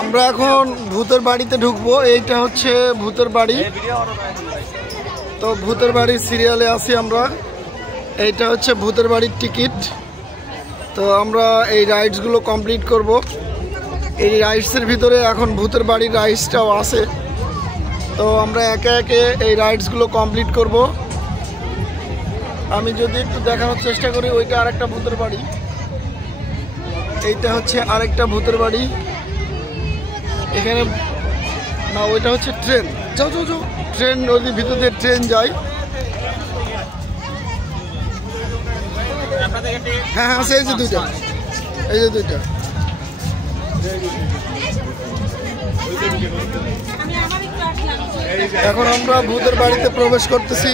আমরা এখন ভূতের বাড়িতে ঢুকবো। এইটা হচ্ছে ভূতের বাড়ি। তো ভূতের বাড়ির সিরিয়ালে আছি আমরা। এইটা হচ্ছে ভূতের বাড়ির টিকিট। তো আমরা এই রাইডসগুলো কমপ্লিট করব। এই রাইডসের ভিতরে এখন ভূতের বাড়ির রাইডসটাও আছে। তো আমরা একে একে এই রাইডসগুলো কমপ্লিট করব। আমি যদি একটু দেখানোর চেষ্টা করি, ওইটা আরেকটা ভূতের বাড়ি, এইটা হচ্ছে আরেকটা ভূতের বাড়ি। এখানে না, ওইটা হচ্ছে ট্রেন। যাও যাও যাও, ট্রেন নদীর ভিতর দিয়ে ট্রেন যায়। হ্যাঁ হ্যাঁ, এই যে দুইটা, এই যে দুইটা। এখন আমরা ভূতের বাড়িতে প্রবেশ করতেছি।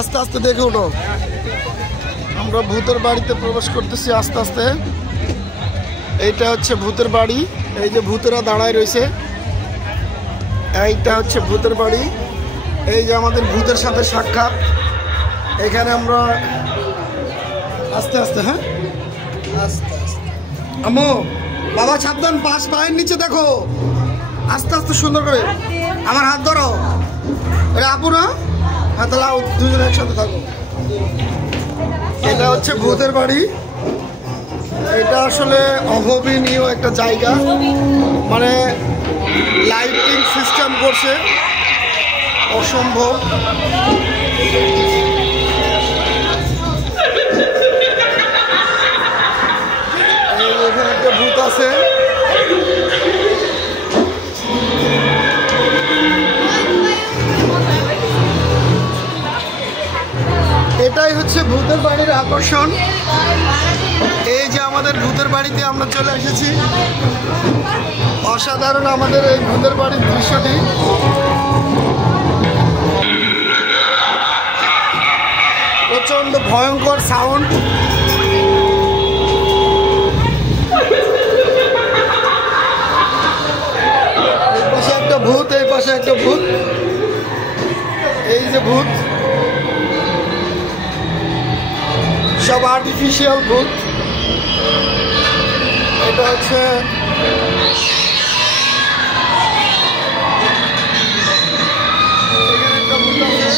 আস্তে আস্তে দেখে ওঠো। আমরা ভূতের বাড়িতে প্রবেশ করতেছি আস্তে আস্তে। এইটা হচ্ছে ভূতের বাড়ি। এই যে ভূতেরা দাঁড়ায় রয়েছে, এইটা হচ্ছে ভূতের বাড়ি। এই যে আমাদের ভূতের সাথে সাক্ষাৎ। এখানে আমরা আস্তে আস্তে, হ্যাঁ আস্তে আস্তে। আম্মু বাবা সাবধান, পায়ের নিচে দেখো। আস্তে আস্তে সুন্দর করে। আমার হাত ধরো। এটা আপু না? হ্যাঁ, তাহলে দুজনে একসাথে থাকো। এটা হচ্ছে ভূতের বাড়ি। এটা আসলে অভাবনীয় একটা জায়গা, মানে লাইটিং সিস্টেম করছে অসম্ভব। এখানে একটা ভূত আছে। এটাই হচ্ছে ভূতের বাড়ির আকর্ষণ। এই যে আমাদের ভূতের বাড়িতে আমরা চলে এসেছি। অসাধারণ আমাদের এই ভূতের বাড়ির দৃশ্যটি। প্রচন্ড ভয়ঙ্কর সাউন্ড। এই পাশে একটা ভূত, এই পাশে একটা ভূত। এই যে ভূত, সব আর্টিফিশিয়াল ভূত। এটা হচ্ছে এখানে একটা ভূত আছে।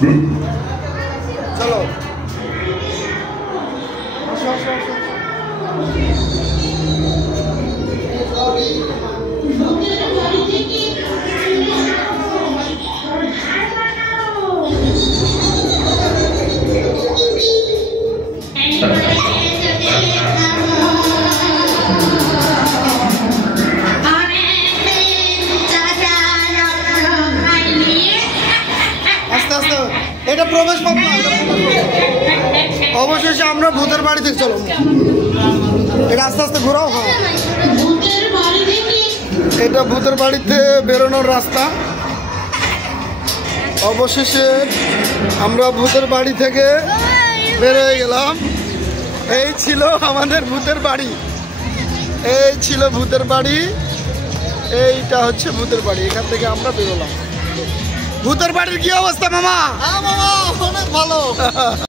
চলো এটা প্রবেশ পথ না, অবশেষে আমরা ভূতের বাড়ি থেকে চলো এটা আস্তে আস্তে ঘোরাও। হ্যাঁ এটা ভূতের বাড়িতে বেরোনোর রাস্তা। অবশেষে আমরা ভূতের বাড়ি থেকে বের হয়ে গেলাম। এই ছিল আমাদের ভূতের বাড়ি, এই ছিল ভূতের বাড়ি, এইটা হচ্ছে ভূতের বাড়ি। এখান থেকে আমরা বেরোলাম। ভূতের বাড়ির কি অবস্থা মামা? হ্যাঁ মামা অনেক ভালো।